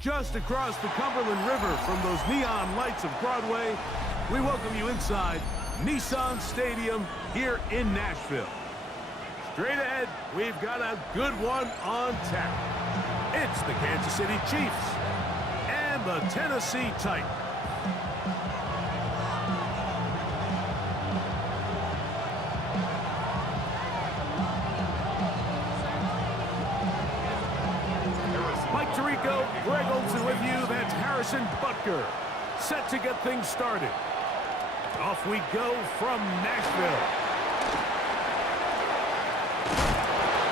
Just across the Cumberland River from those neon lights of Broadway, we welcome you inside Nissan Stadium here in Nashville. Straight ahead, we've got a good one on tap. It's the Kansas City Chiefs and the Tennessee Titans. Greg Olsen with you. That's Harrison Butker, set to get things started. Off we go from Nashville.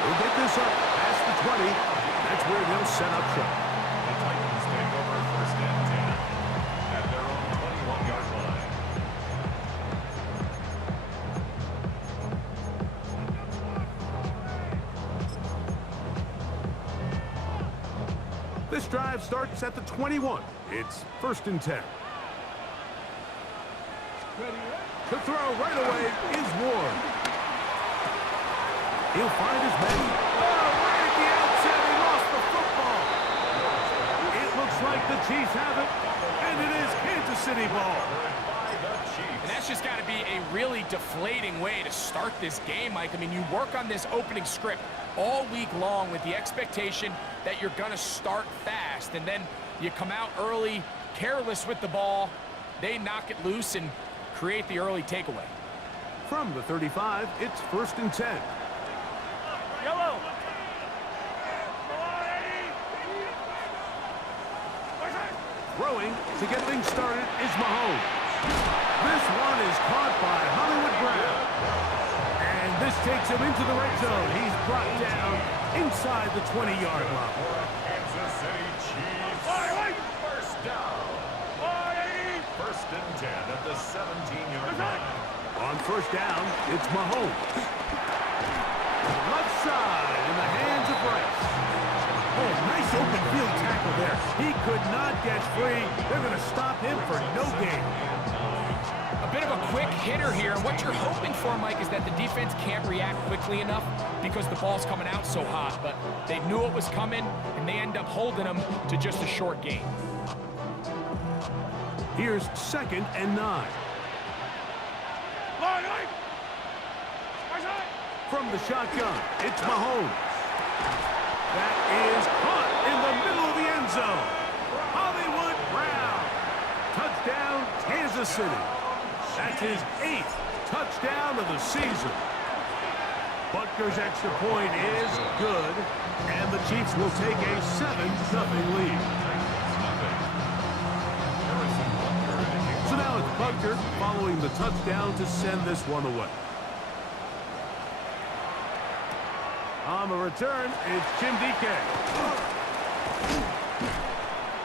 We'll get this up past the 20. That's where they'll set up shop. The Titans take over first and 10 at their own 21-yard line. This drive starts at the 21. It's first and 10. To throw right away is Ward. He'll find his man. Oh, right at the outset, he lost the football. It looks like the Chiefs have it, and it is Kansas City ball. And that's just got to be a really deflating way to start this game, Mike. I mean, you work on this opening script all week long with the expectation that you're going to start fast, and then you come out early, careless with the ball, they knock it loose and create the early takeaway. From the 35, it's first and 10. Yellow. Throwing to get things started is Mahomes. This one is caught by Hollywood Brown. And this takes him into the red zone. He's brought down inside the 20-yard line. Kansas City Chiefs. First down. First and 10 at the 17-yard line. On first down, it's Mahomes. Left side in the hands of Rice. Oh, nice open field tackle there. He could not get free. They're going to stop him for no gain. A bit of a quick hitter here. And what you're hoping for, Mike, is that the defense can't react quickly enough because the ball's coming out so hot. But they knew it was coming, and they end up holding them to just a short gain. Here's second and 9. From the shotgun, it's Mahomes. That is caught in the middle of the end zone. Hollywood Brown. Touchdown, Kansas City. That's his 8th touchdown of the season. Butker's extra point is good, and the Chiefs will take a 7-0 lead. So now it's Butker following the touchdown to send this one away. On the return, it's Jim DK.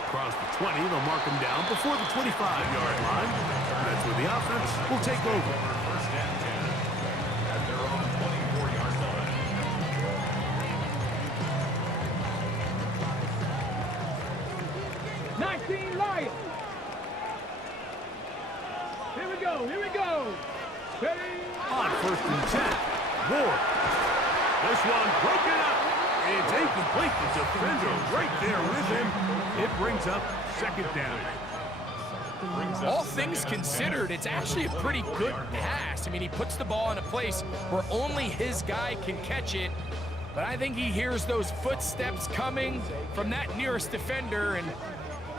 Across the 20, they'll mark him down before the 25-yard line. That's where the offense will take over. First and 10 at their own 24-yard line. Lions. Here we go. Here we go. Ready? On first and 10, Ward. This one broken up. It's incomplete. The defender right there with him. It brings up second down. All things considered, it's actually a pretty good pass. I mean, he puts the ball in a place where only his guy can catch it. But I think he hears those footsteps coming from that nearest defender, and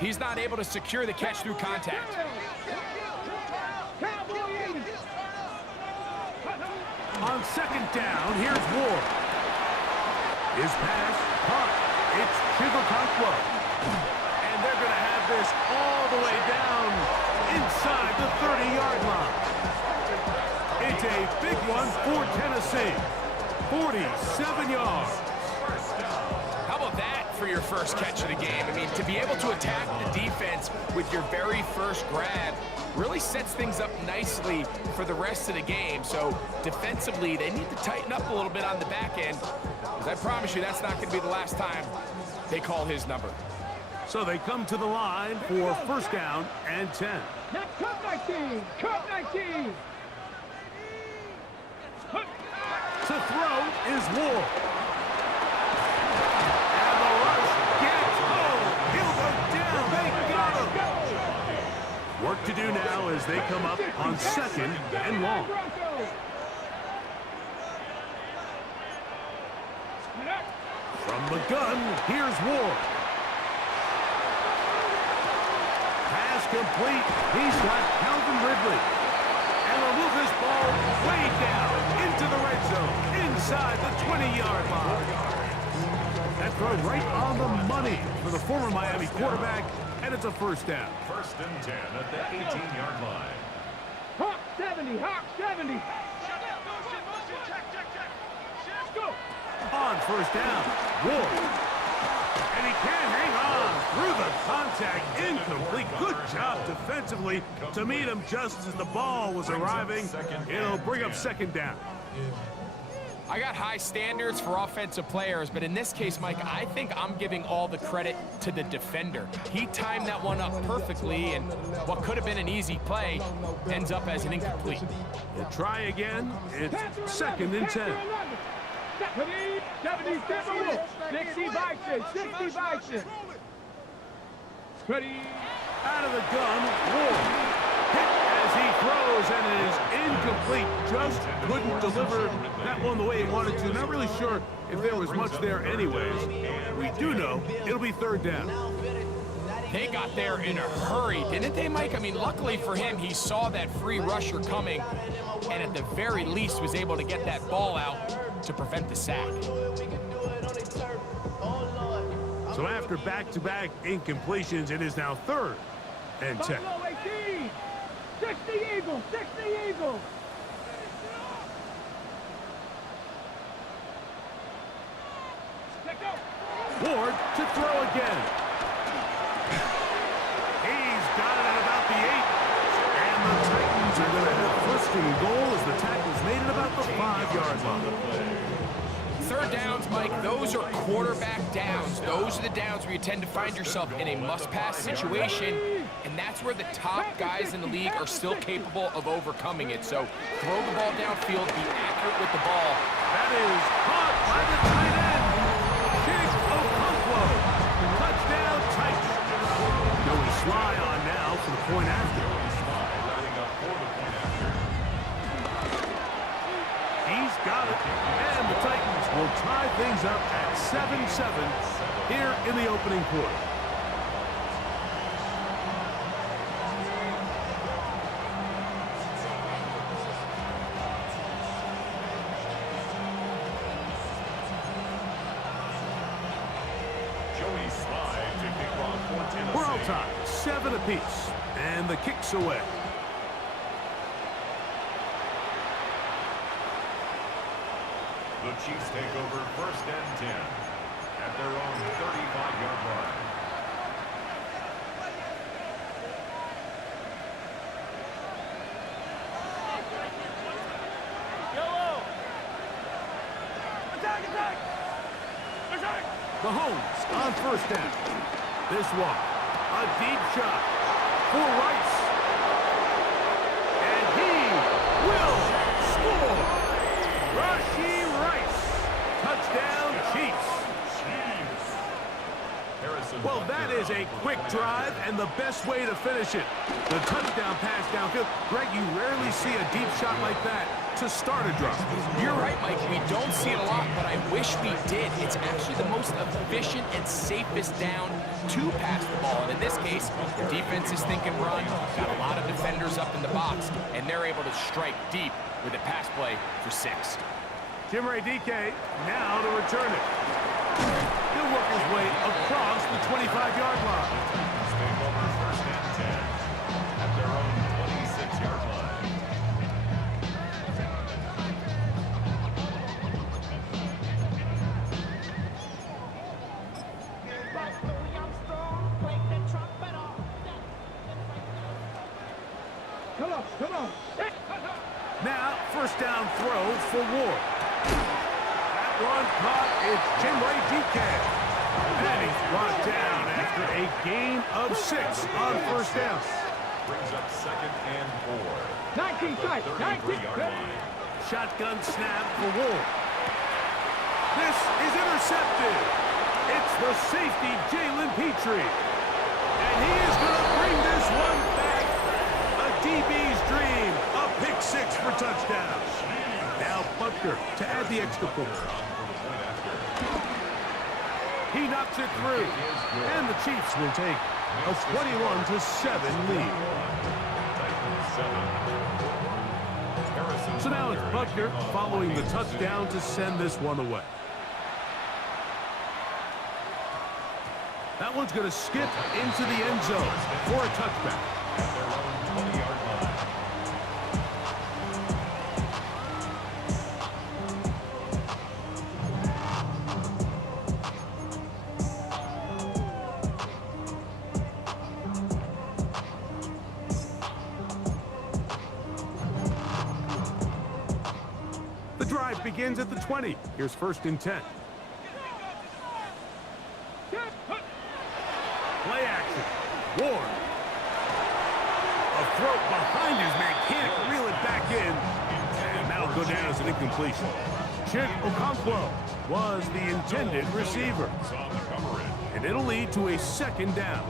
he's not able to secure the catch through contact. On second down, here's Ward. His pass, caught. It's Chigokankwa. And they're going to have this all the way down inside the 30-yard line. It's a big one for Tennessee. 47 yards. How about that for your first catch of the game? I mean, to be able to attack the defense with your very first grab really sets things up nicely for the rest of the game. So defensively, they need to tighten up a little bit on the back end, because I promise you that's not going to be the last time they call his number. So they come to the line for first down and 10. Now cut 19. Cut 19. To throw is Ward. And the rush they come up on 2nd and long. From the gun, here's Ward. Pass complete. He's got Calvin Ridley. And will move this ball way down into the red zone, inside the 20-yard line. That throw right on the money for the former Miami quarterback, and it's a first down. 1st and 10 at the 18-yard line. Hawk 70, Hawk 70. Let's go. On first down, Ward. And he can't hang on through the contact. Incomplete. Good job defensively to meet him just as the ball was arriving. It'll bring up 2nd down. I got high standards for offensive players, but in this case, Mike, I think I'm giving all the credit to the defender. He timed that one up perfectly, and what could have been an easy play ends up as an incomplete. We'll try again. It's 2nd and 10. 70, 60 bikes, 60 bikes. Ready. Out of the gun, Ward. Hit as he throws, and it is incomplete. Just couldn't deliver that one the way he wanted to. Not really sure if there was much there anyways. We do know it'll be 3rd down. They got there in a hurry, didn't they, Mike? I mean, luckily for him, he saw that free rusher coming, and at the very least was able to get that ball out to prevent the sack. So after back-to-back incompletions, it is now 3rd and 10. 60 Eagles, 60 Eagles. Ward to throw again. He's got it at about the 8. And the Titans are going to have 1st and goal as the tackle's made at about the 5-yard line. 3rd downs, Mike, those are quarterback downs. Those are the downs where you tend to find yourself in a must-pass situation, and that's where the top guys in the league are still capable of overcoming it. So throw the ball downfield, be accurate with the ball. That is caught by the tight end. Kick Okonkwo. Touchdown, Titans. Joey Sly on now for the point after. He's got it, and the Titans will tie things up at 7-7 here in the opening quarter. Joey Sly to kick off for Tennessee. We're all tied, 7 apiece, and the kick's away. The Chiefs take over 1st and 10 at their own 35-yard line. Mahomes on 1st down. This one, a deep shot for Rice. And he will score. Rashee Rice. Touchdown, Chiefs. Well, that is a quick drive and the best way to finish it. The touchdown pass downfield. Greg, you rarely see a deep shot like that to start a drive. You're right, Mike. We don't see it a lot, but I wish we did. It's actually the most efficient and safest down to pass the ball. And in this case, the defense is thinking run, got a lot of defenders up in the box, and they're able to strike deep with a pass play for 6. Jim Ray DK now to return it. He'll work his way across the 25-yard line. Take over 1st and 10 at their own 26-yard line. Come on. Now, 1st down throw for Ward. That one caught. It's Jim Ray DK. And he's brought down after a gain of 6 on 1st down. Brings up 2nd and 4. 19 tight, 33-yard line. Shotgun snap for Ward. This is intercepted. It's the safety, Jalen Petrie. And he is going to bring this one back. A DB's dream. A pick six for touchdown. Now Butker to add the extra point. He knocks it through. And the Chiefs will take a 21-7 lead. So now it's Butker following the touchdown to send this one away. That one's going to skip into the end zone for a touchback. The drive begins at the 20. Here's 1st and 10. Play action. Ward. A throw behind his man. Can't reel it back in. And that'll go down as an incompletion. Chig Okonkwo was the intended receiver. And it'll lead to a 2nd down.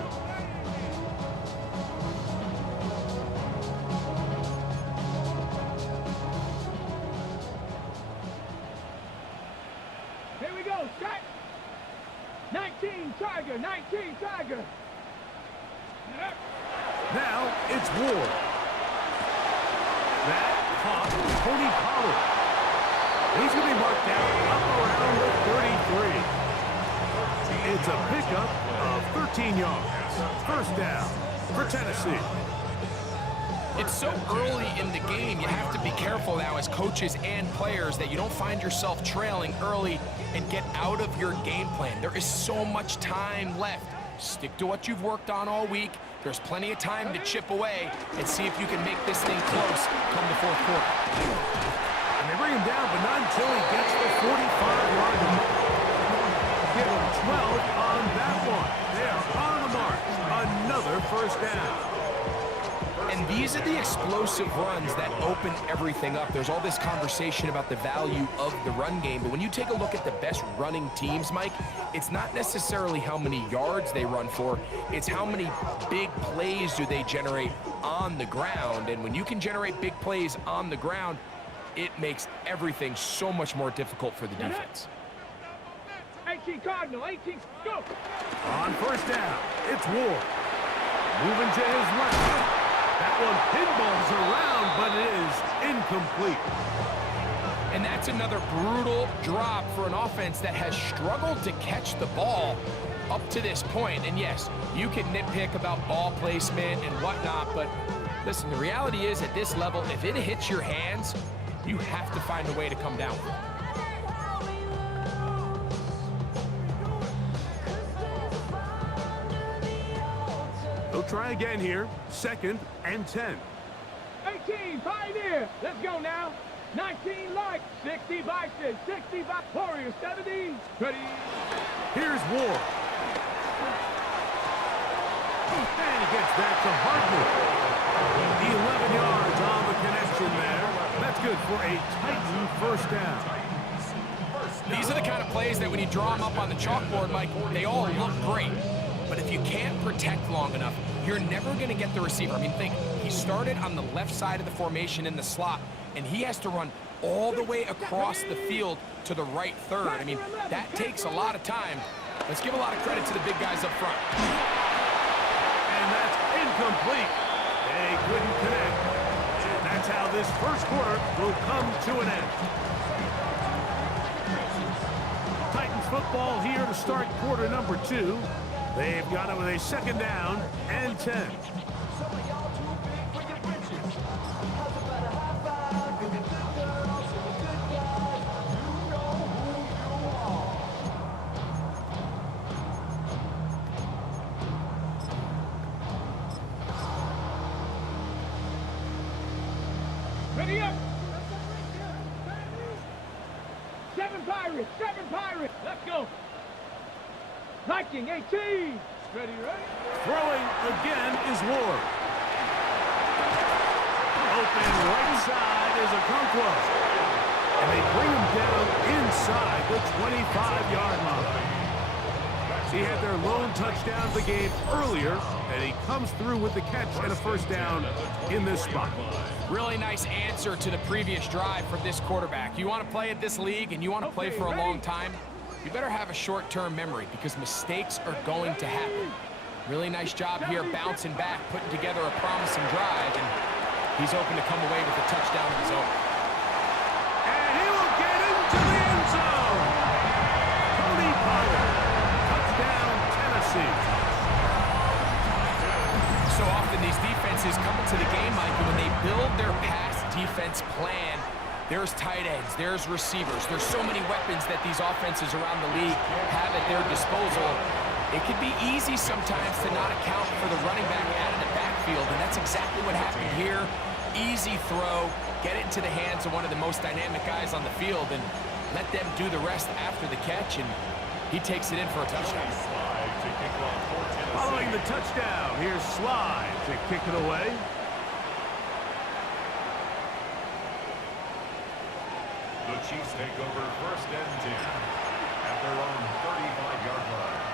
Here we go, strike. 19 Tiger, 19 Tiger. Now it's Ward. That caught Tony Pollard. He's going to be marked down up around the 33. It's a pickup of 13 yards. 1st down for Tennessee. It's so early in the game, you have to be careful now as coaches and players that you don't find yourself trailing early and get out of your game plan. There is so much time left. Stick to what you've worked on all week. There's plenty of time to chip away and see if you can make this thing close come the 4th quarter. And they bring him down, but not until he gets the 45-yard line. Give him 12 on that one. They are on the mark. Another 1st down. And these are the explosive runs that open everything up. There's all this conversation about the value of the run game, but when you take a look at the best running teams, Mike, it's not necessarily how many yards they run for, it's how many big plays do they generate on the ground. And when you can generate big plays on the ground, it makes everything so much more difficult for the defense. 18 Cardinal, 18, go! On 1st down, it's Ward. Moving to his left. That one pinballs around, but it is incomplete. And that's another brutal drop for an offense that has struggled to catch the ball up to this point. And yes, you can nitpick about ball placement and whatnot, but listen, the reality is at this level, if it hits your hands, you have to find a way to come down with it. They'll try again here. 2nd and 10. 18 Pioneer, let's go now. 19 Light, 60 Bison, 60 Warrior, 70. Ready? Here's Ward. And he gets that to Hartman. 11 yards on the connection there. That's good for a Titan 1st down. These are the kind of plays that when you draw them up on the chalkboard, Mike, they all look great. But if you can't protect long enough, you're never going to get the receiver. I mean, think, he started on the left side of the formation in the slot, and he has to run all the way across the field to the right third. I mean, that takes a lot of time. Let's give a lot of credit to the big guys up front. And that's incomplete. They couldn't connect. And that's how this 1st quarter will come to an end. Titans football here to start quarter number 2. They've got it with a 2nd down and 10. Ready up. 7 Pirates, 7 Pirates. Let's go. Viking 18. Ready, ready. Throwing again is Ward. Open right side is Okonkwo. And they bring him down inside the 25-yard line. He had their lone touchdown of the game earlier, and he comes through with the catch and a first down in this spot. Really nice answer to the previous drive from this quarterback. You want to play at this league and you want to play for a long time, you better have a short-term memory because mistakes are going to happen. Really nice job here bouncing back, putting together a promising drive, and he's hoping to come away with a touchdown of his own. And he will get into the end zone. Tony Pollard, touchdown Tennessee. So often these defenses come into the game, Mike, and when they build their pass defense plan, there's tight ends, there's receivers, there's so many weapons that these offenses around the league have at their disposal. It can be easy sometimes to not account for the running back out of the backfield, and that's exactly what happened here. Easy throw, get it into the hands of one of the most dynamic guys on the field, and let them do the rest after the catch, and he takes it in for a touchdown. Following the touchdown, here's Slide to kick it away. The Chiefs take over 1st and 10 at their own 35-yard line.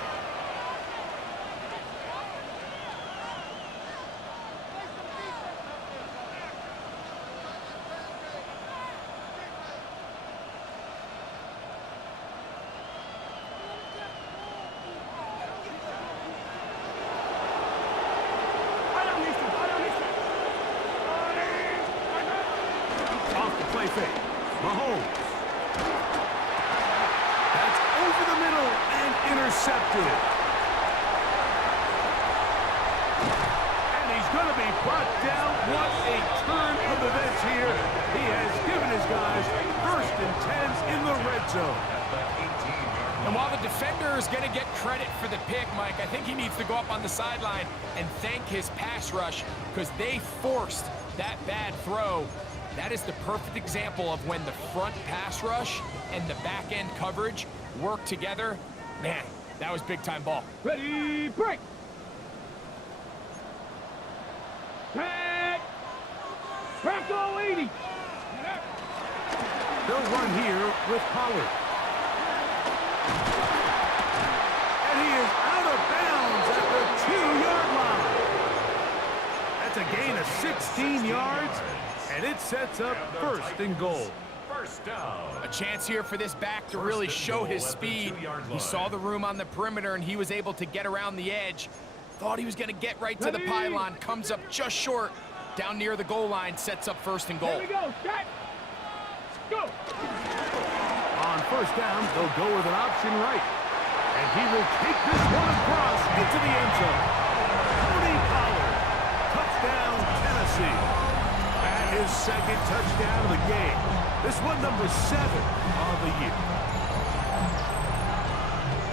Off the play fake. Mahomes. That's over the middle and intercepted. And he's going to be brought down. What a turn of events here. He has given his guys 1st and 10s in the red zone. And while the defender is going to get credit for the pick, Mike, I think he needs to go up on the sideline and thank his pass rush because they forced that bad throw. That is the perfect example of when the front pass rush and the back end coverage work together. Man, that was big-time ball. Ready, break. Tag. Bronco 80. They'll run here with Pollard. And he is out of bounds at the 2-yard line. That's a gain of 16 yards. And it sets up 1st and goal. First down. A chance here for this back to really show his speed. He saw the room on the perimeter, and he was able to get around the edge. Thought he was going to get right to the pylon. Comes up just short. Down near the goal line, sets up 1st and goal. Here we go, set. Go. On 1st down, they'll go with an option right. And he will take this one across into the end zone. Tony Pollard. Touchdown, Tennessee. His 2nd touchdown of the game. This one number 7 of the year.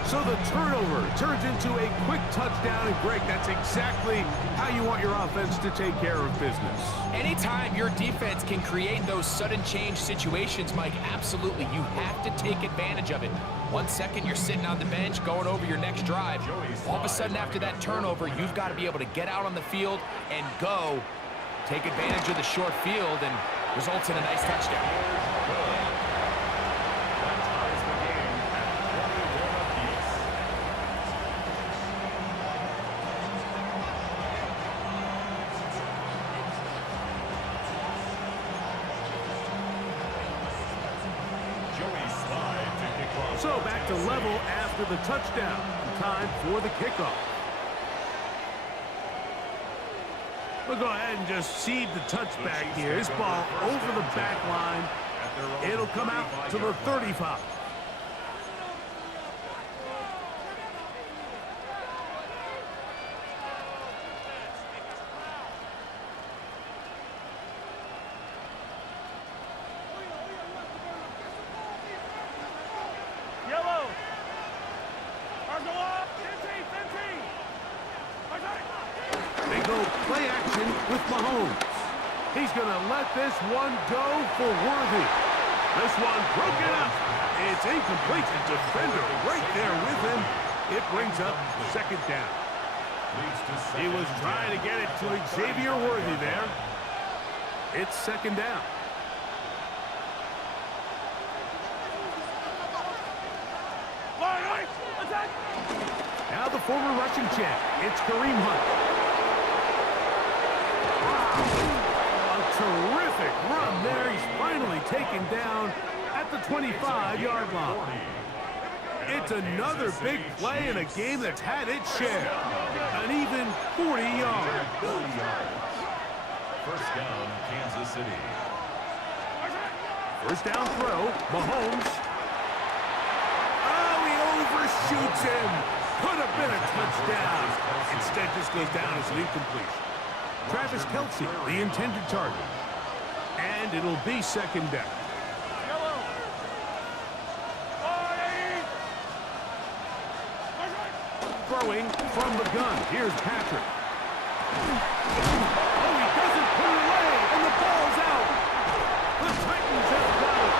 So the turnover turns into a quick touchdown, and Greg, that's exactly how you want your offense to take care of business. Anytime your defense can create those sudden change situations, Mike, absolutely, you have to take advantage of it. 1 second, you're sitting on the bench going over your next drive. All of a sudden, after that turnover, you've got to be able to get out on the field and go. Take advantage of the short field and results in a nice touchdown. That ties the game at 21 apiece. Joey Slide to kick off. So back to level after the touchdown. Time for the kickoff. We'll go ahead and just seed the touchback here. This ball over the back line. It'll come out to the 35. Yellow. They go play action with Mahomes. He's going to let this one go for Worthy. This one broken up. It's incomplete. The defender right there with him. It brings up 2nd down. He was trying to get it to Xavier Worthy there. It's 2nd down. former rushing champ. It's Kareem Hunt. A terrific run there. He's finally taken down at the 25-yard line. It's another big play in a game that's had its share. An even 40 yards. First down, Kansas City. First down throw, Mahomes. Oh, he overshoots him. Could have been a touchdown. Instead, just goes down as an incompletion. Travis Kelce, the intended target. And it'll be second down. Throwing from the gun. Here's Patrick. Oh, he doesn't put it away, and the ball's out. The Titans have got it.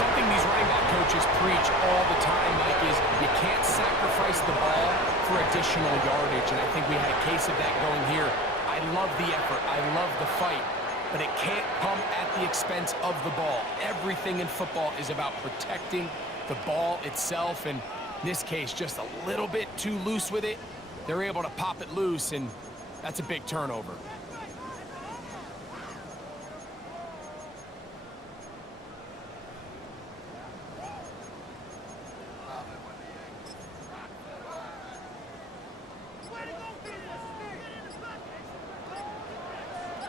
Something these running back coaches preach all the time, Mike, is you can't sacrifice the ball for additional yardage, and I think we had a case of that going here. I love the effort. I love the fight, but it can't come at the expense of the ball. Everything in football is about protecting the ball itself, and in this case, just a little bit too loose with it. They're able to pop it loose, and that's a big turnover.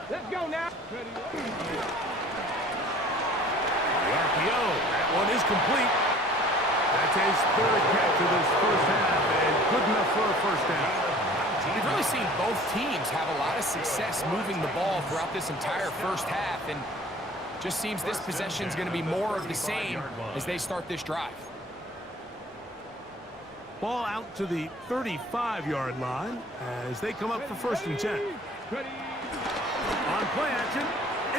Let's go now. The RPO, that one is complete. That's his third catch of this first half, and good enough for a first down. We've really seen both teams have a lot of success moving the ball throughout this entire first half, and just seems this possession is going to be more of the same as they start this drive. Ball out to the 35-yard line as they come up for first and 10. On play action,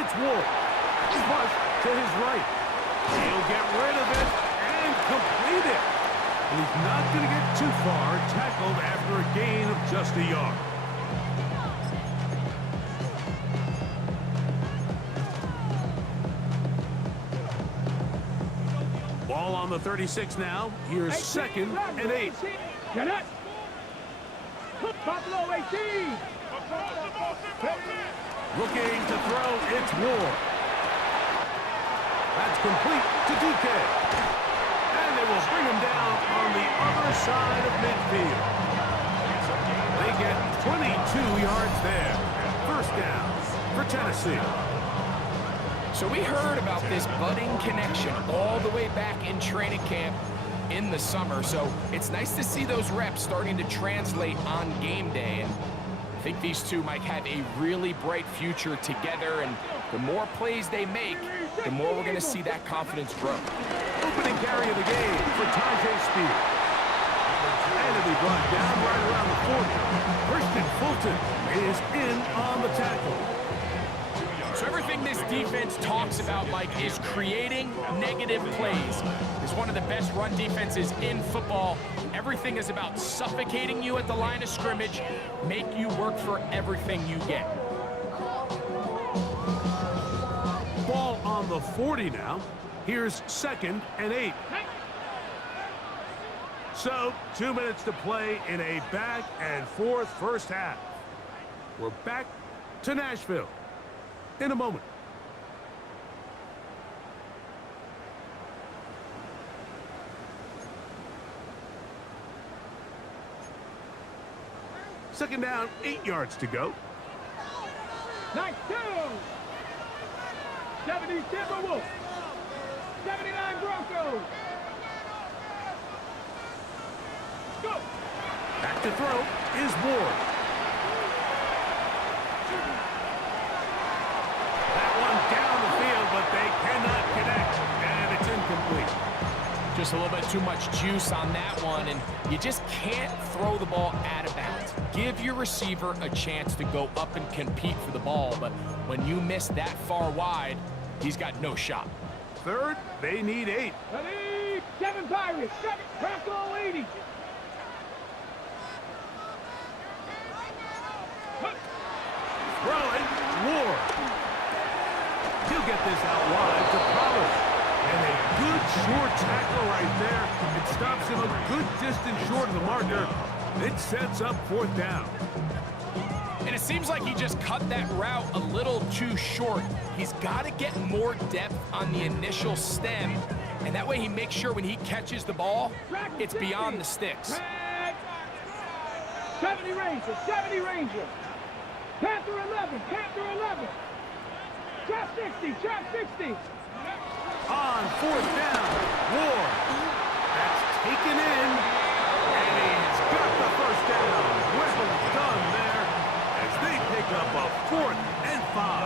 it's Ward. Flush to his right. He'll get rid of it and complete it. And he's not going to get too far, tackled after a gain of just a yard. Ball on the 36 now. Here's second and 8. Get it. Buffalo 18. Looking to throw, it's Ward. That's complete to DK. And they will bring him down on the other side of midfield. They get 22 yards there. First down for Tennessee. So we heard about this budding connection all the way back in training camp in the summer. So it's nice to see those reps starting to translate on game day. And I think these two might have a really bright future together, and the more plays they make, the more we're going to see that confidence grow. Opening carry of the game for Tajay Spears. And it'll be brought down right around the 40. Christian Fulton is in on the tackle. So everything this defense talks about, Mike, is creating negative plays. It's one of the best run defenses in football. Everything is about suffocating you at the line of scrimmage, make you work for everything you get. Ball on the 40 now. Here's second and 8. So 2 minutes to play in a back and forth first half. We're back to Nashville in a moment. Second down, 8 yards to go. Nice two. 70 Timberwolves. 79 Broncos. Go. Back to throw is Ward. That one down the field, but they cannot connect, and it's incomplete. Just a little bit too much juice on that one, and you just can't throw the ball out of bounds. Give your receiver a chance to go up and compete for the ball, but when you miss that far wide, he's got no shot. Third, they need 8. Ready? 7 Pirates. 7 Bronco 80. Throwing, Ward. He'll get this out wide to Pollard. And a good sure tackle right there. It stops him a good distance short of the marker. It sets up 4th down. And it seems like he just cut that route a little too short. He's got to get more depth on the initial stem, and that way he makes sure when he catches the ball, it's beyond the sticks. 70 Ranger, 70 Ranger. Panther 11, Panther 11. Trap 60, trap 60. On 4th down, Ward. That's taken in, and he's got the 1st down. Well done there as they pick up a 4th and 5.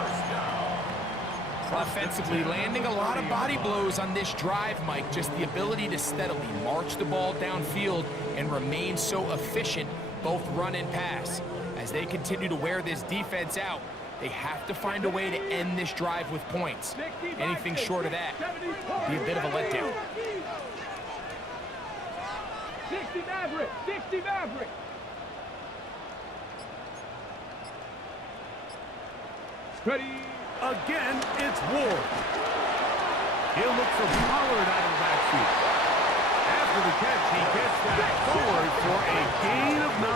Offensively, landing a lot of body blows on this drive, Mike. Just the ability to steadily march the ball downfield and remain so efficient, both run and pass. As they continue to wear this defense out, they have to find a way to end this drive with points. Anything short of that would be a bit of a letdown. 60 Maverick, 60 Maverick. Ready. Again, it's Ward. He'll look for Pollard out of the backfield. After the catch, he gets that forward for a gain of 9.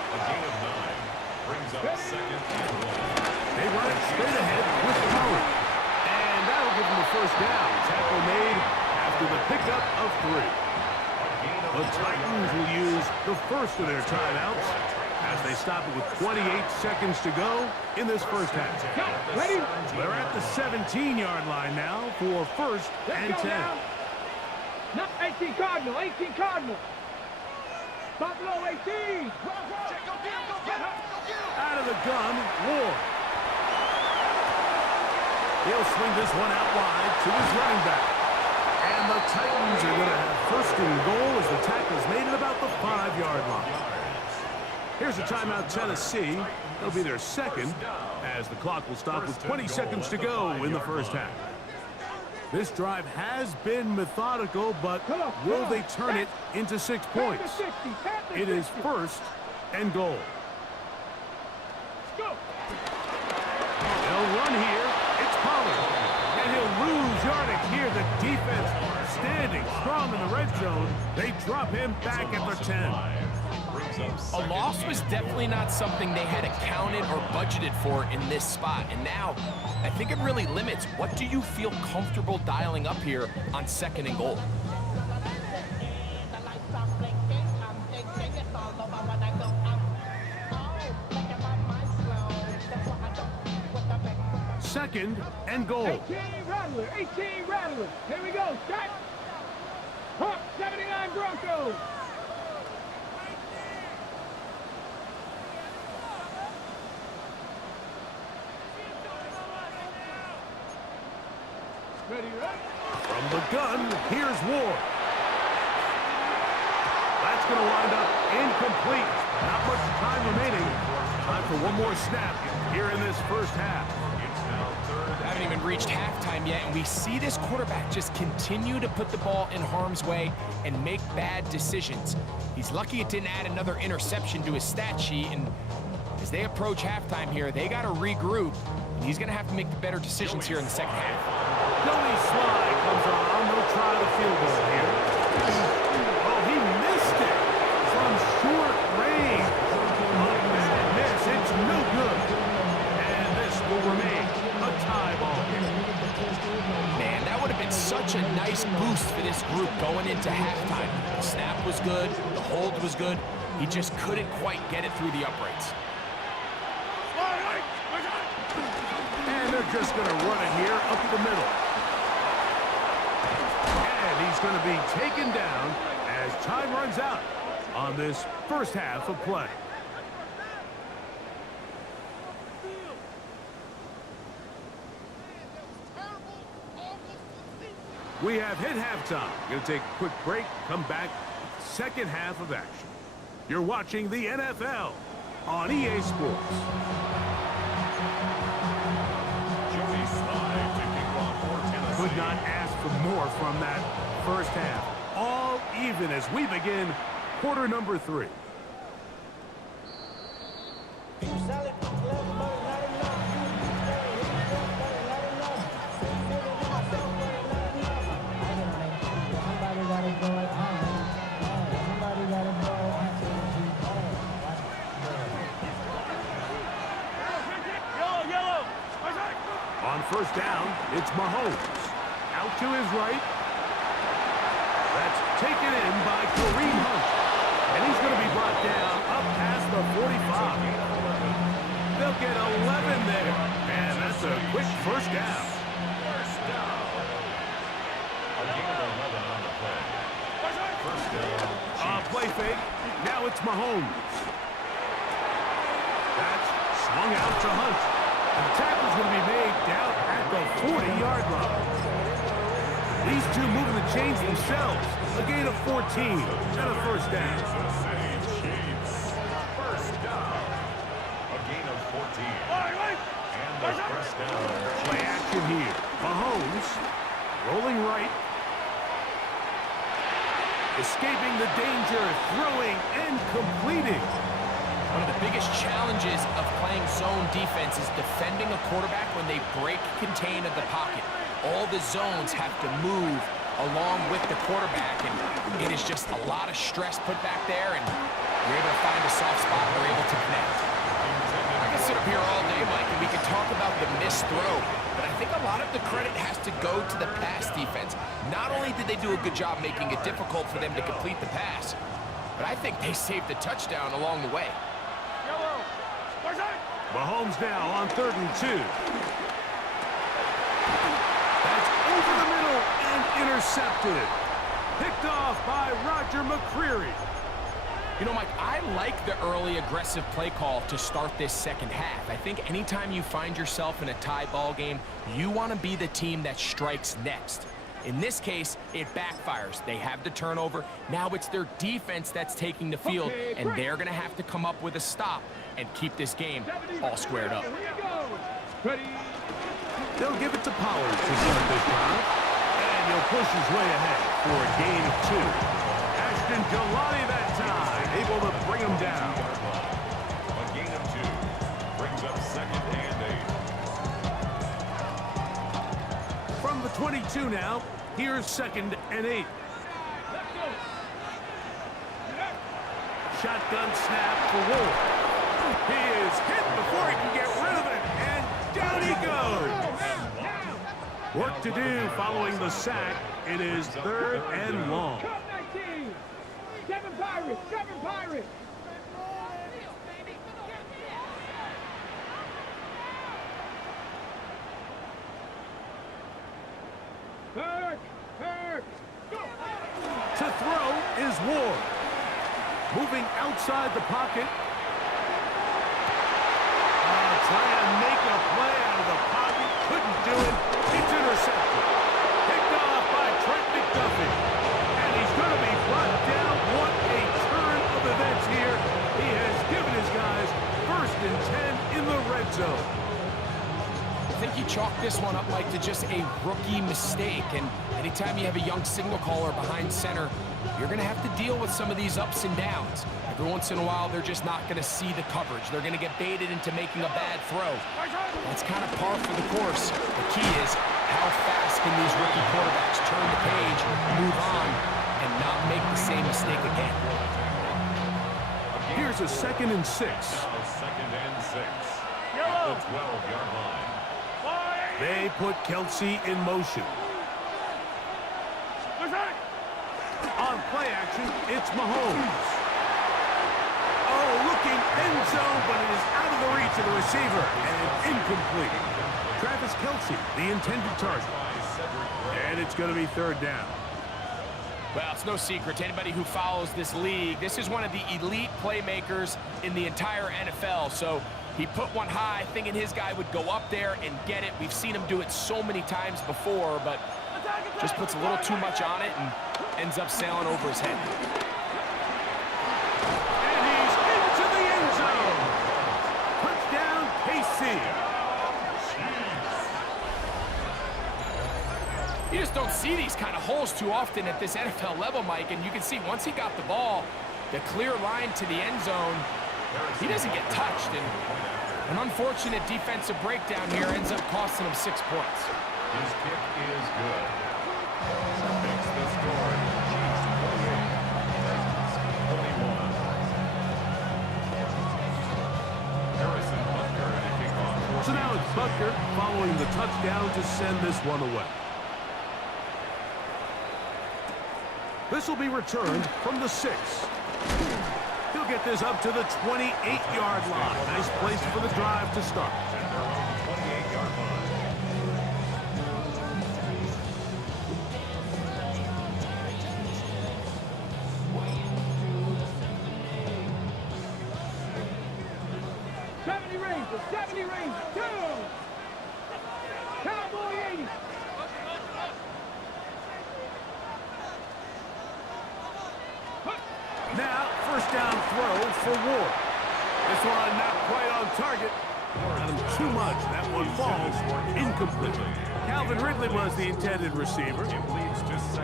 A gain of 9 brings up 2nd and 1. They run it straight ahead with Pollard. And that'll give them the 1st down. Tackle made after the pickup of 3. The Titans will use the first of their timeouts as they stop it with 28 seconds to go in this 1st half. Ready? They're at the 17-yard line now for 1st and 10. Not 18 Cardinal, 18 Cardinal. Buffalo 18. Out of the gun, Ward. He'll swing this one out wide to his running back. And the Titans are going to have 1st and goal as the tackle's made at about the 5-yard line. Here's a timeout, Tennessee. It'll be their 2nd as the clock will stop with 20 seconds to go in the 1st half. This drive has been methodical, but will they turn it into 6 points? It is 1st and goal. They'll run here. It's Pollard. And he'll lose yardage here. The defense standing strong in the red zone. They drop him back at their 10. A loss was definitely not something they had accounted or budgeted for in this spot. And now, I think it really limits what do you feel comfortable dialing up here on 2nd and goal. Second and goal. 18 Rattler, 18 Rattler. Here we go, start. Hawk 79 Broncos. Ready, right? From the gun, here's Ward. That's going to wind up incomplete. Not much time remaining. Time for one more snap here in this 1st half. Haven't even reached halftime yet, and we see this quarterback just continue to put the ball in harm's way and make bad decisions. He's lucky it didn't add another interception to his stat sheet, and as they approach halftime here, they got to regroup, and he's going to have to make the better decisions here in the 2nd half. Joey Sly comes on. They'll try the field goal here. Oh, he missed it from short range. A bad miss. It's no good. And this will remain a tie ball game. Man, that would have been such a nice boost for this group going into halftime. The snap was good. The hold was good. He just couldn't quite get it through the uprights. And they're just going to run it here up the middle. And he's going to be taken down as time runs out on this 1st half of play. We have hit halftime. Going to take a quick break, come back, 2nd half of action. You're watching the NFL on EA Sports. Could not ask for more from that 1st half. All even as we begin quarter number 3. first down, it's Mahomes. Out to his right. That's taken in by Kareem Hunt. And he's going to be brought down up past the 45. They'll get 11 there. And that's a quick first down. First down. A gain of 11 on the play. First down. Play fake. Now it's Mahomes. That's swung out to Hunt. And the tackle's going to be made down at the 40-yard line. These two moving the chains themselves. A gain of 14 and a first down. Kansas City Chiefs. First down. A gain of 14. And the first down. Play action here. Mahomes rolling right. Escaping the danger, throwing and completing. One of the biggest challenges of playing zone defense is defending a quarterback when they break contain of the pocket. All the zones have to move along with the quarterback, and it is just a lot of stress put back there, and you're able to find a soft spot and we're able to connect. I can sit up here all day, Mike, and we can talk about the missed throw, but I think a lot of the credit has to go to the pass defense. Not only did they do a good job making it difficult for them to complete the pass, but I think they saved the touchdown along the way. Mahomes now on 3rd and 2. That's over the middle and intercepted. Picked off by Roger McCreary. You know, Mike, I like the early aggressive play call to start this second half. I think anytime you find yourself in a tie ball game, you want to be the team that strikes next. In this case, it backfires. They have the turnover. Now it's their defense that's taking the field, and they're going to have to come up with a stop and keep this game all squared up. They'll give it to Pollard to start this drive. And he'll push his way ahead for a gain of 2. Ashton Galani that time, able to bring him down. A gain of 2 brings up 2nd and 8. From the 22 now, here's 2nd and 8. Shotgun snap for Ward. He is hit before he can get rid of it, and down he goes. Work to do following the sack. It is 3rd and long. 19. 7 Pirates. 7 Pirates. To throw is Ward. Moving outside the pocket. Trying to make a play out of the pocket. Couldn't do it. It's intercepted. Picked off by Trent McDuffie. And he's going to be brought down. What a turn of events here. He has given his guys 1st and 10 in the red zone. I think you chalk this one up, Mike, to just a rookie mistake. And anytime you have a young signal caller behind center, you're going to have to deal with some of these ups and downs. Every once in a while, they're just not going to see the coverage. They're going to get baited into making a bad throw. That's kind of par for the course. The key is how fast can these rookie quarterbacks turn the page, move on, and not make the same mistake again. Here's a 2nd and 6. Now 2nd and 6. At the 12-yard line. They put Kelsey in motion. On play action, it's Mahomes. Oh, looking end zone, but it is out of the reach of the receiver, and incomplete. Travis Kelsey, the intended target. And it's going to be 3rd down. Well, it's no secret to anybody who follows this league. This is one of the elite playmakers in the entire NFL. So he put one high, thinking his guy would go up there and get it. We've seen him do it so many times before, but just puts a little too much on it and ends up sailing over his head. And he's into the end zone. Touchdown, KC. You just don't see these kind of holes too often at this NFL level, Mike, and you can see once he got the ball, the clear line to the end zone, he doesn't get touched, and an unfortunate defensive breakdown here ends up costing him 6 points. His kick is good. Makes the score Chiefs 28, 21. Harrison Butker in a kickoff. So now it's bunker following the touchdown to send this one away. This will be returned from the 6. He'll get this up to the 28-yard line. Nice place for the drive to start. At their own 28-yard line. Rangers, 70 Rangers, 2. Cowboy 80. Now, first down throw for Ward. This one not quite on target. Got him too much. That one falls incomplete. Calvin Ridley was the intended receiver.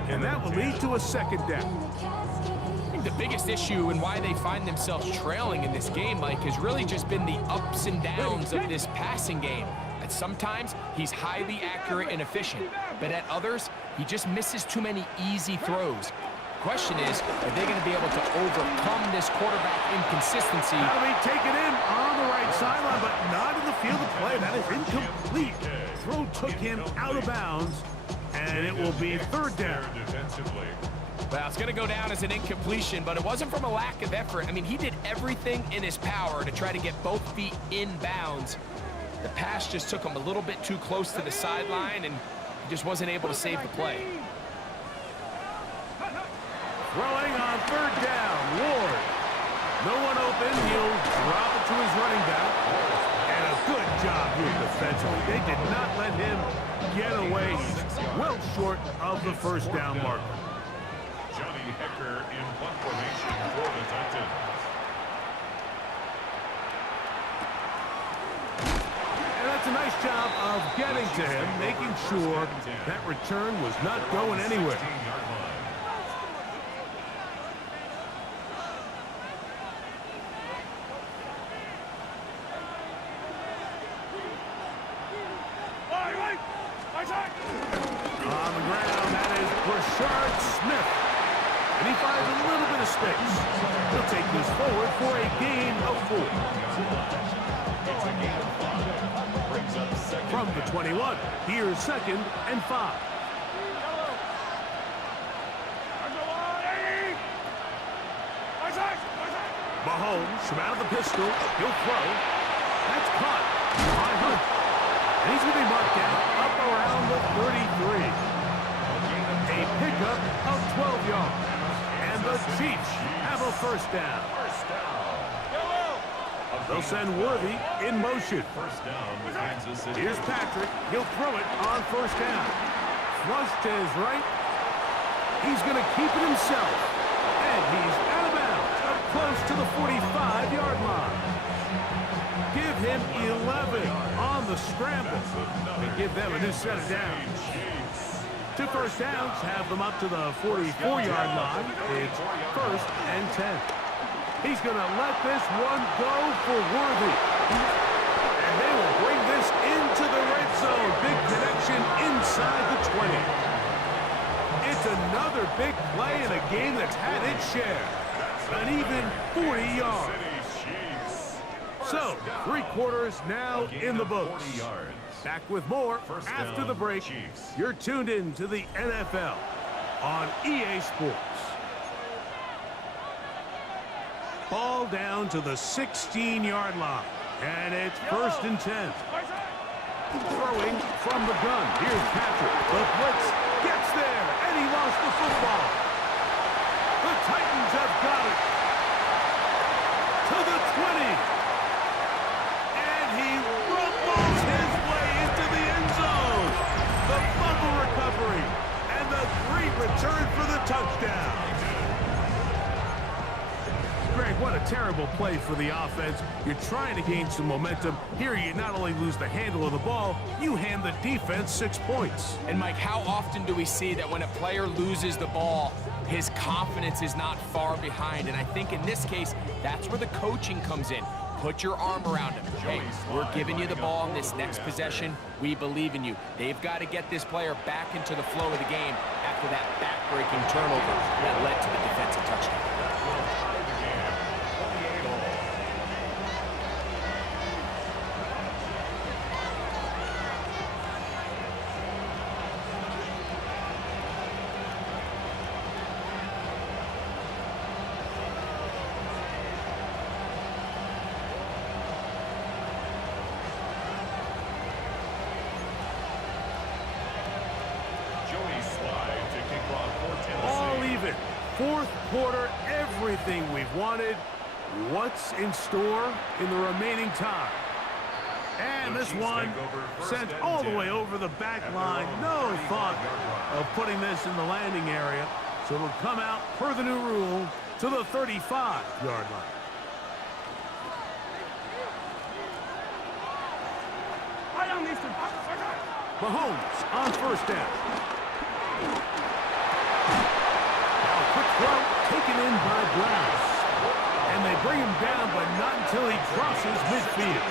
And that will lead to a second down. I think the biggest issue and why they find themselves trailing in this game, Mike, has really just been the ups and downs of this passing game. At sometimes, he's highly accurate and efficient, but at others, he just misses too many easy throws. Question is, are they going to be able to overcome this quarterback inconsistency? That'll be taken in on the right sideline, but not in the field of play. That is incomplete. Throw took him out of bounds, and it will be third down. Well, it's going to go down as an incompletion, but it wasn't from a lack of effort. I mean, he did everything in his power to try to get both feet in bounds. The pass just took him a little bit too close to the sideline, and he just wasn't able to save the play. Throwing on third down, Ward. No one open. He'll drop it to his running back. And a good job here defensively. They did not let him get away. He's well short of the first down marker. Johnny Hecker in punt formation for the Titans. And that's a nice job of getting to him, making sure that return was not going anywhere. On the ground, that is Brashard Smith. And he finds a little bit of space. He'll take this forward for a gain of 4. From the 21, here's 2nd and 5. Mahomes from out of the pistol. He'll throw. That's caught by Hunt. And he's going to be marked down up around the 33. A pickup of 12 yards. And the Chiefs have a first down. They'll send Worthy in motion. First down, Kansas City. Here's Patrick. He'll throw it on first down. Flush to his right. He's going to keep it himself. And he's out of bounds, up close to the 45-yard line. Give him 11 on the scramble and give them a new set of downs. 2 first downs have them up to the 44-yard line. It's 1st and 10. He's going to let this one go for Worthy. And they will bring this into the red zone. Big connection inside the 20. It's another big play in a game that's had its share. An even 40 yards. So, 3 quarters now in the books. Back with more after the break. You're tuned in to the NFL on EA Sports. Ball down to the 16-yard line. And it's 1st and 10. Throwing from the gun. Here's Patrick. The blitz gets there, and he lost the football. The Titans have got it. To the 20. And he rumbles his way into the end zone. The fumble recovery. And the great return for the touchdown. Greg, what a terrible play for the offense. You're trying to gain some momentum. Here you not only lose the handle of the ball, you hand the defense 6 points. And Mike, how often do we see that when a player loses the ball, his confidence is not far behind? And I think in this case, that's where the coaching comes in. Put your arm around him. Hey, we're giving you the ball in this next possession. We believe in you. They've got to get this player back into the flow of the game after that back-breaking turnover that led to the defensive touchdown. wanted. What's in store in the remaining time? And this one sent all the way over the back line. No thought of putting this in the landing area. So it'll come out, per the new rule, to the 35-yard line. Mahomes on first down. Now a quick throw taken in by Brown. And they bring him down, but not until he crosses midfield.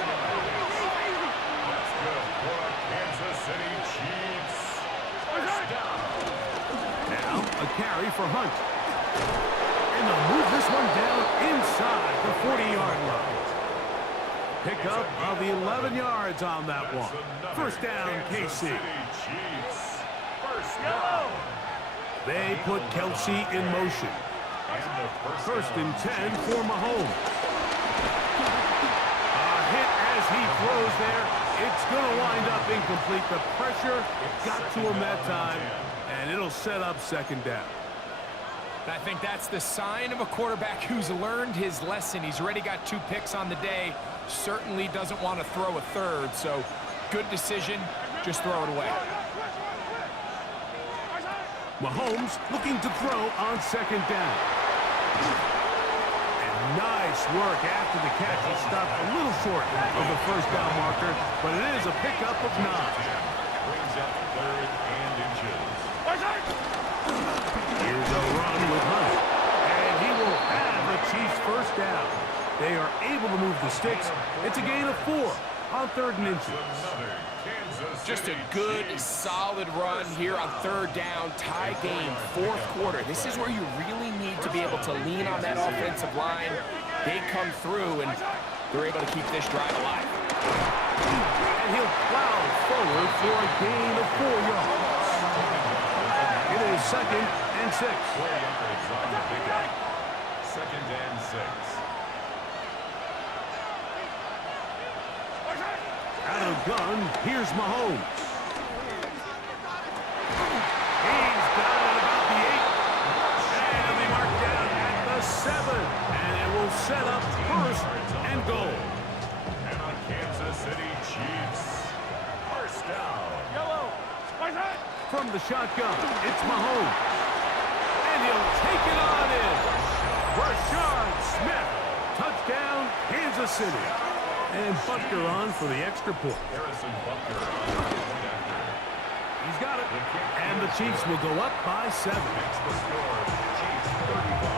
That's good for the Kansas City Chiefs. First down. Now a carry for Hunt. And they'll move this one down inside the 40-yard line. Pickup of 11 yards on that one. First down, KC. First down. They put Kelsey in motion. First and 10 for Mahomes. A hit as he throws there. It's going to wind up incomplete. The pressure got to him that time, and it'll set up second down. I think that's the sign of a quarterback who's learned his lesson. He's already got 2 picks on the day. Certainly doesn't want to throw a third, so good decision. Just throw it away. Mahomes looking to throw on second down. And nice work after the catch. He stopped a little short of the first down marker, but it is a pickup of 9. Brings up third and inches. Here's a run with Hunt. And he will have the Chiefs first down. They are able to move the sticks. It's a gain of 4 on third and inches. Just a good, solid run here on third down. Tie game, 4th quarter. This is where you really need to be able to lean on that offensive line. They come through, and they're able to keep this drive alive. And he'll plow forward for a gain of 4 yards. It is second and 6. Second and 6. Out of gun, here's Mahomes. He's got it about the 8. And he'll be marked down at the 7. And it will set up first and goal. And on Kansas City Chiefs. First down. From the shotgun, it's Mahomes. And he'll take it on in. Rashard Smith. Touchdown, Kansas City. And Butker on for the extra point. Harrison Butker on the point after. He's got it. And the Chiefs will go up by 7. Makes the score. Chiefs 35.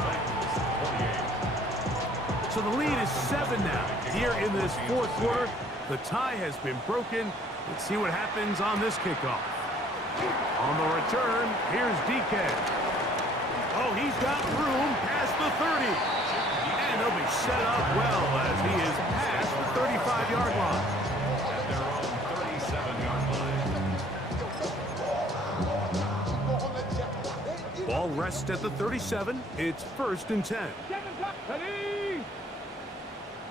Titans 28. So the lead is 7 now. Here in this 4th quarter, the tie has been broken. Let's see what happens on this kickoff. On the return, here's DK. Oh, he's got room past the 30. And he'll be set up well as he is past the 35-yard line. At their own 37-yard line. Ball rests at the 37. It's first and 10. 70.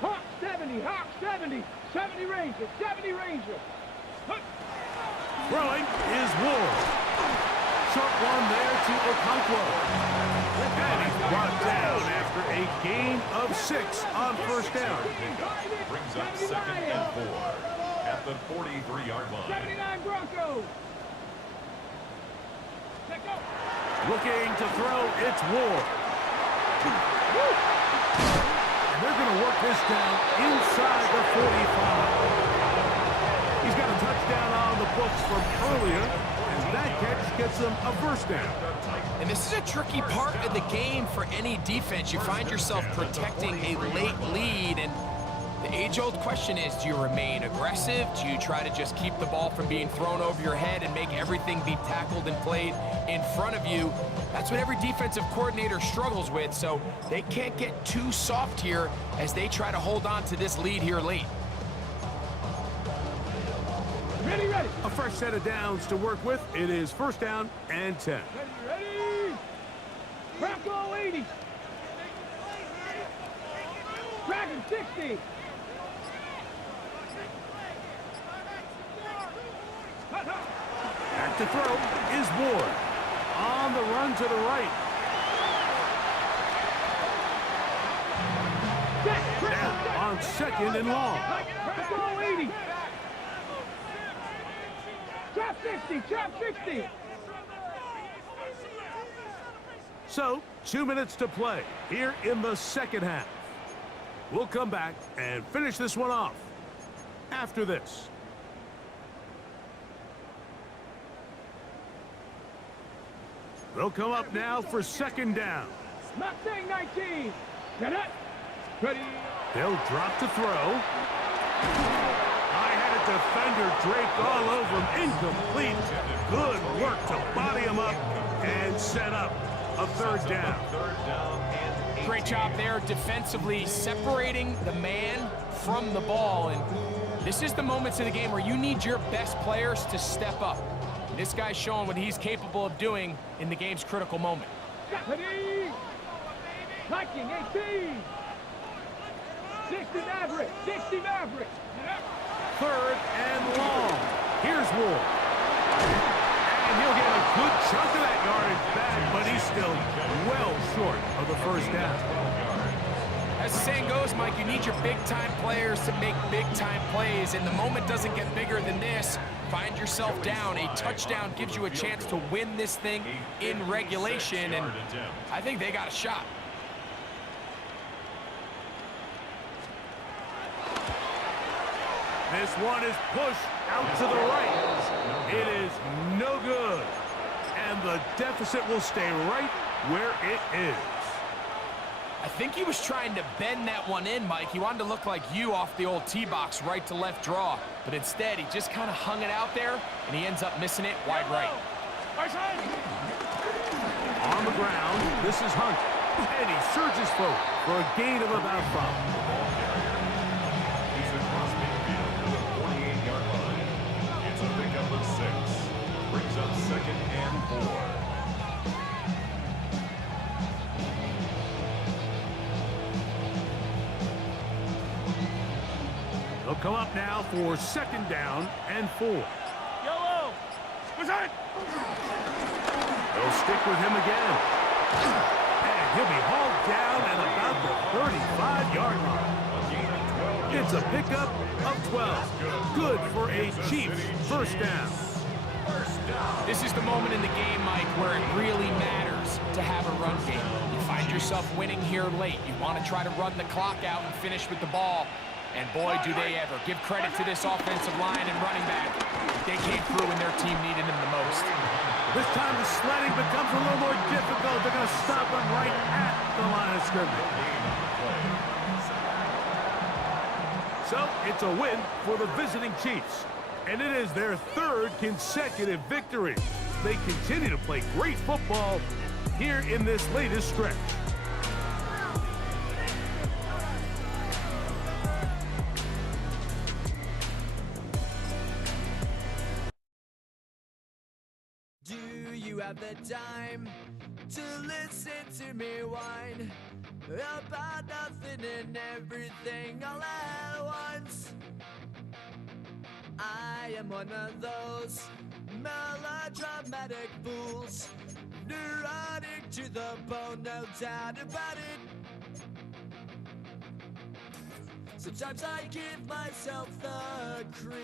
Hawk 70. Hawk 70. 70 Ranger. 70 Ranger. Throwing is Ward. Short one there to Okonkwo. And he's brought down after a gain of 6 on first down. Brings up second and 4 at the 43-yard line. 79 Broncos. Let go. Looking to throw, it's Ward. And they're going to work this down inside the 45. He's got a touchdown on the books from earlier, and that catch gets him a first down. And this is a tricky part of the game for any defense. You find yourself protecting a late lead, and the age-old question is, do you remain aggressive? Do you try to just keep the ball from being thrown over your head and make everything be tackled and played in front of you? That's what every defensive coordinator struggles with, so they can't get too soft here as they try to hold on to this lead here late. Ready, ready. A fresh set of downs to work with. It is first down and 10. Ready. Bronco 80. Dragon 60. Back to throw is Ward. On the run to the right. now 2nd and long. Let's go 80. Trap 60, trap 60. So, 2 minutes to play here in the second half. We'll come back and finish this one off after this. They'll come up now for 2nd down. Mustang 19. Get it. Ready. They'll drop to throw. I had a defender draped all over him. Incomplete. Good work to body him up and set up a 3rd down. Great job there defensively, separating the man from the ball. And this is the moments in the game where you need your best players to step up. This guy's showing what he's capable of doing in the game's critical moment. Ready. Viking 18. 60 Maverick. 60 Maverick. 3rd and long. Here's Ward. And he'll get a good chunk of that yardage back, but he's still well short of the 1st down. As the saying goes, Mike, you need your big-time players to make big-time plays, and the moment doesn't get bigger than this. Find yourself down. A touchdown gives you a chance to win this thing in regulation, and I think they got a shot. This one is pushed out to the right. It is no good. And the deficit will stay right where it is. I think he was trying to bend that one in, Mike. He wanted to look like you off the old tee box, right to left draw. But instead, he just kind of hung it out there, and he ends up missing it wide right. On the ground, this is Hunt. And he surges forward for a gain of about 5. He's across midfield to the 48-yard line. It's a pickup of 6. Brings up 2nd and 4. They'll come up now for 2nd down and 4. Yellow. What's that? They'll stick with him again. And he'll be hauled down at about the 35-yard line. It's a pickup of 12. Good for a Chiefs 1st down. This is the moment in the game, Mike, where it really matters to have a run game. You find yourself winning here late. You want to try to run the clock out and finish with the ball. And boy, do they ever. Give credit to this offensive line and running back. They came through when their team needed them the most. This time the sledding becomes a little more difficult. They're going to stop him right at the line of scrimmage. So it's a win for the visiting Chiefs. And it is their 3rd consecutive victory. They continue to play great football here in this latest stretch. Do you have the time to listen to me whine about nothing and everything all at once? I am one of those melodramatic fools, neurotic to the bone, no doubt about it. Sometimes I give myself the creep.